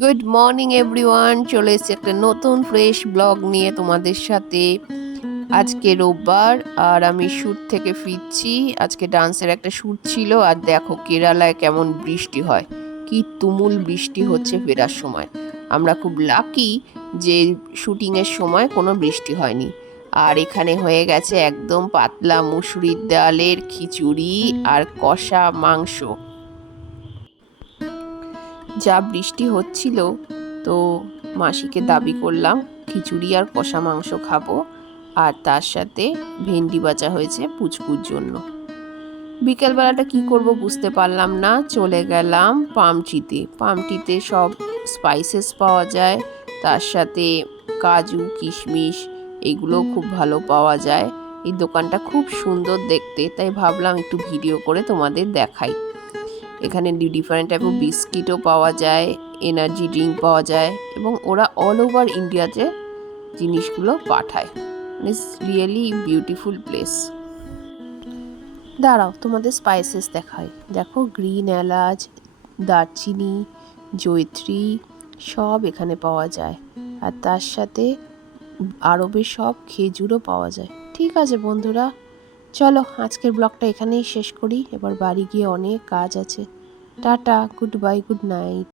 Good morning everyone, চলে এসেছি একটা নতুন ফ্রেশ ব্লগ নিয়ে তোমাদের সাথে। আজকে রোববার আর আমি শ্যুট থেকে ফিরছি। আজকে ডান্সের একটা শ্যুট ছিল আর দেখো কেরালায় কেমন বৃষ্টি হয়, কি তুমুল বৃষ্টি হচ্ছে ফেরার সময়। আমরা খুব লাকি যে শুটিংয়ের সময় কোনো বৃষ্টি হয়নি। আর এখানে হয়ে গেছে একদম পাতলা মুসুরির ডালের খিচুড়ি আর কষা মাংস। যা বৃষ্টি হচ্ছিল, তো মাসিকে দাবি করলাম খিচুড়ি আর কষা মাংস খাবো, আর তার সাথে ভেন্ডি বাজা হয়েছে পুচকুর জন্য। বিকেলবেলাটা কি করব বুঝতে পারলাম না, চলে গেলাম পামটিতে। পামটিতে সব স্পাইসেস পাওয়া যায়, তার সাথে কাজু কিশমিশ এগুলো খুব ভালো পাওয়া যায়। এই দোকানটা খুব সুন্দর দেখতে, তাই ভাবলাম একটু ভিডিও করে তোমাদের দেখাই। এখানে ডিফারেন্ট টাইপের বিস্কিটও পাওয়া যায়, এনার্জি ড্রিঙ্ক পাওয়া যায়, এবং ওরা অল ওভার ইন্ডিয়াতে জিনিসগুলো পাঠায়। It's really beautiful place. দাঁড়াও তোমাদের স্পাইসেস দেখাই। দেখো, গ্রিন এলাচ, দারচিনি, জয়িত্রী সব এখানে পাওয়া যায়। আর তার সাথে আরবের সব খেজুরও পাওয়া যায়। ঠিক আছে বন্ধুরা, চলো আজকের ব্লগটা এখানেই শেষ করি। এবার বাড়ি গিয়ে অনেক কাজ আছে। Tata, good bye, good night.